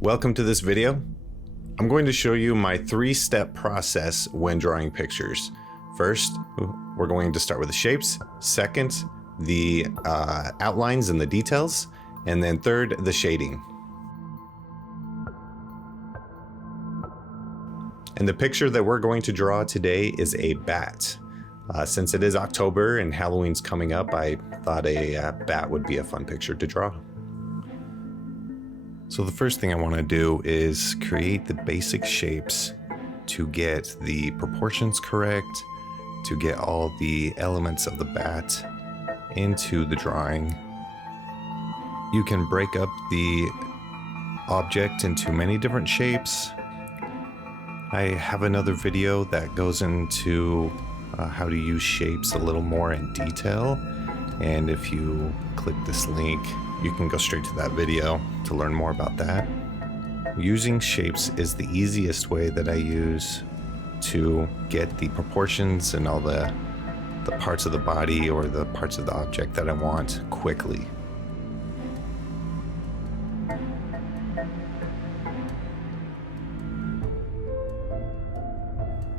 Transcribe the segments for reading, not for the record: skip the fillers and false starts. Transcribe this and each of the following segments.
Welcome to this video. I'm going to show you my 3-step process when drawing pictures. First, we're going to start with the shapes. Second, the outlines and the details. And then third, the shading. And the picture that we're going to draw today is a bat. Since it is October and Halloween's coming up, I thought a bat would be a fun picture to draw. So the first thing I want to do is create the basic shapes to get the proportions correct, to get all the elements of the bat into the drawing. You can break up the object into many different shapes. I have another video that goes into how to use shapes a little more in detail, and if you click this link, you can go straight to that video to learn more about that. Using shapes is the easiest way that I use to get the proportions and all the parts of the body or the parts of the object that I want quickly.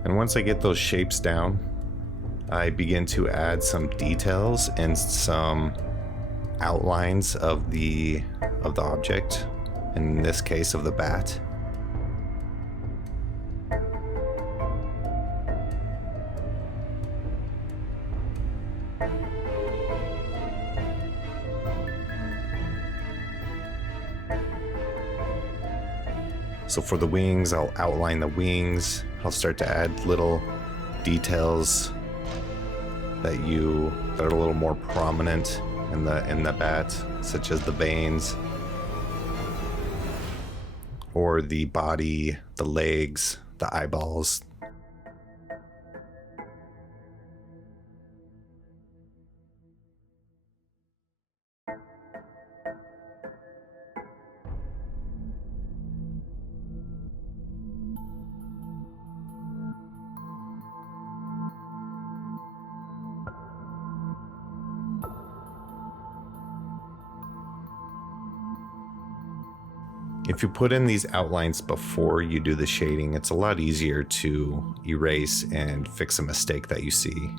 And once I get those shapes down, I begin to add some details and some outlines of the object, in this case of the bat. So for the wings, I'll outline the wings. I'll start to add little details that are a little more prominent in the bat, such as the veins or the body, the legs, the eyeballs. If you put in these outlines before you do the shading, it's a lot easier to erase and fix a mistake that you see.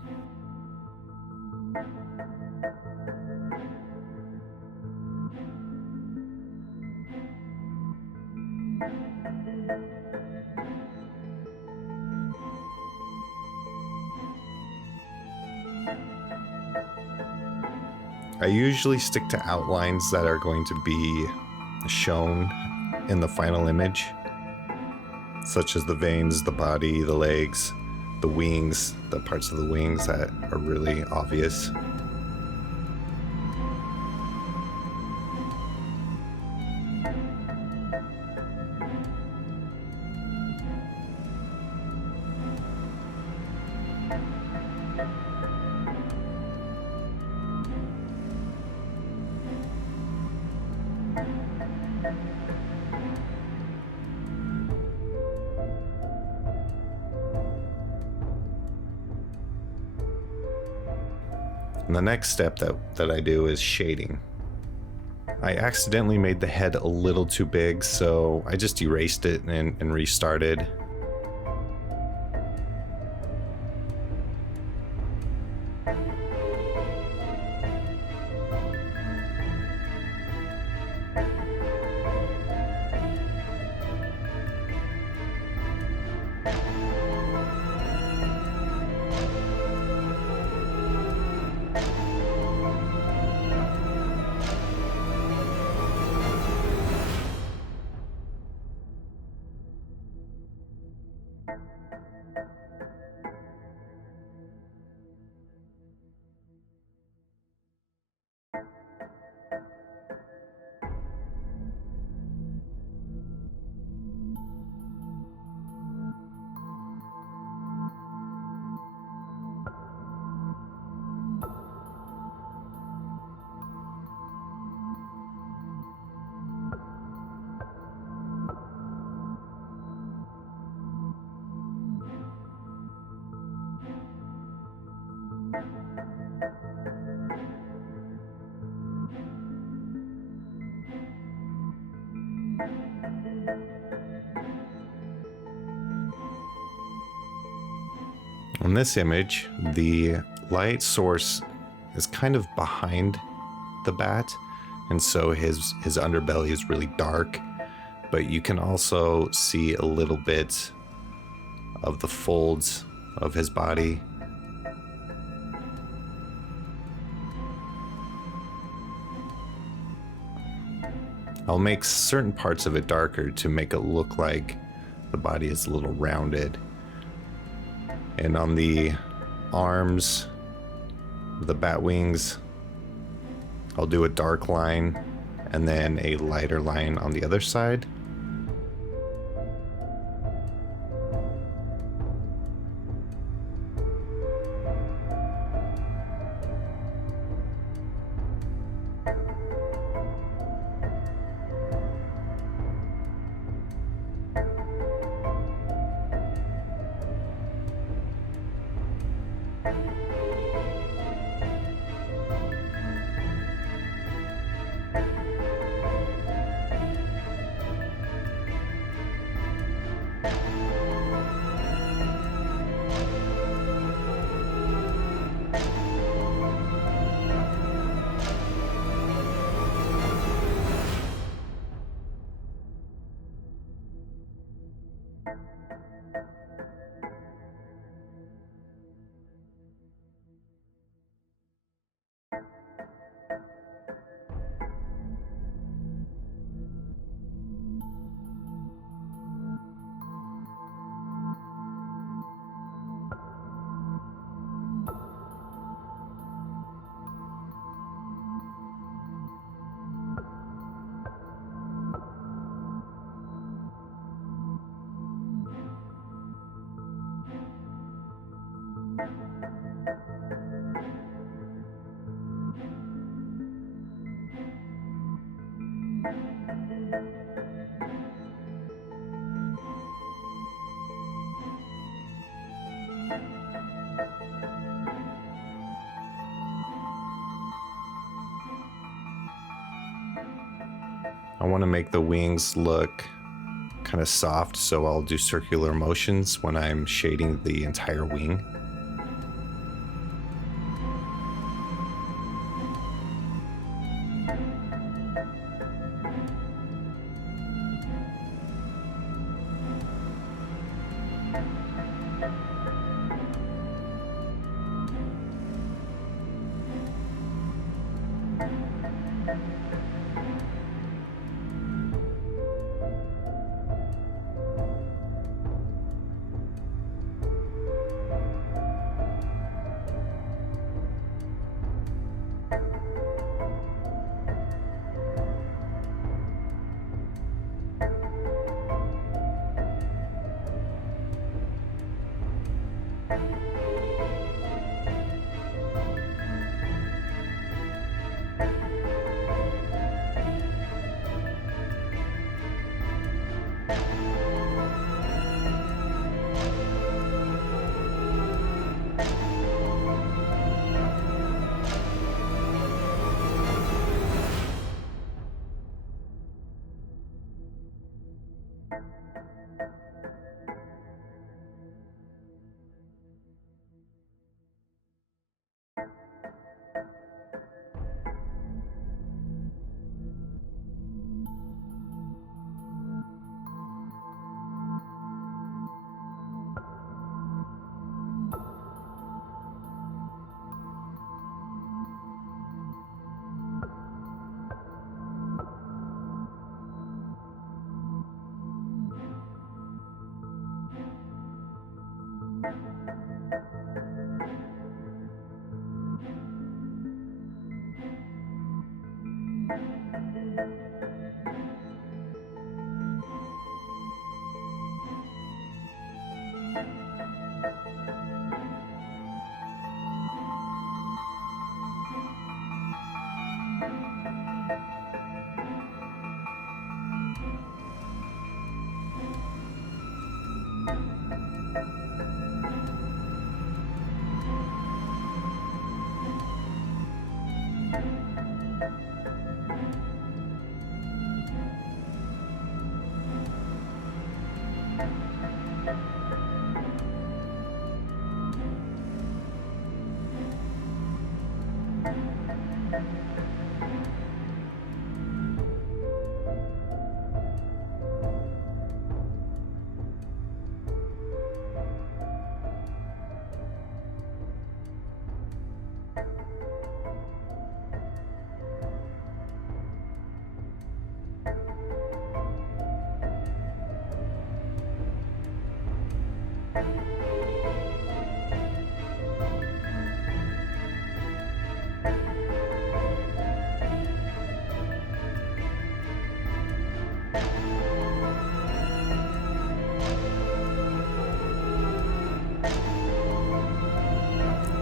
I usually stick to outlines that are going to be shown in the final image, such as the veins, the body, the legs, the wings, the parts of the wings that are really obvious. And the next step that I do is shading. I accidentally made the head a little too big, so I just erased it and restarted. In this image, the light source is kind of behind the bat, and so his underbelly is really dark, but you can also see a little bit of the folds of his body. I'll make certain parts of it darker to make it look like the body is a little rounded. And on the arms, the bat wings, I'll do a dark line and then a lighter line on the other side. I want to make the wings look kind of soft, so I'll do circular motions when I'm shading the entire wing.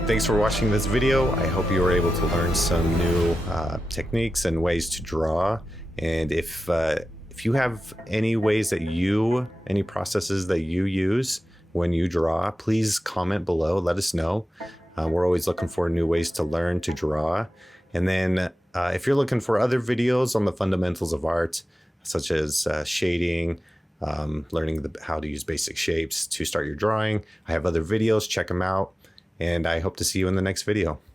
Thanks for watching this video. I hope you were able to learn some new techniques and ways to draw. And if you have any ways that any processes that you use when you draw, please comment below, let us know. We're always looking for new ways to learn to draw. And then if you're looking for other videos on the fundamentals of art, such as shading, learning how to use basic shapes to start your drawing, I have other videos, check them out. And I hope to see you in the next video.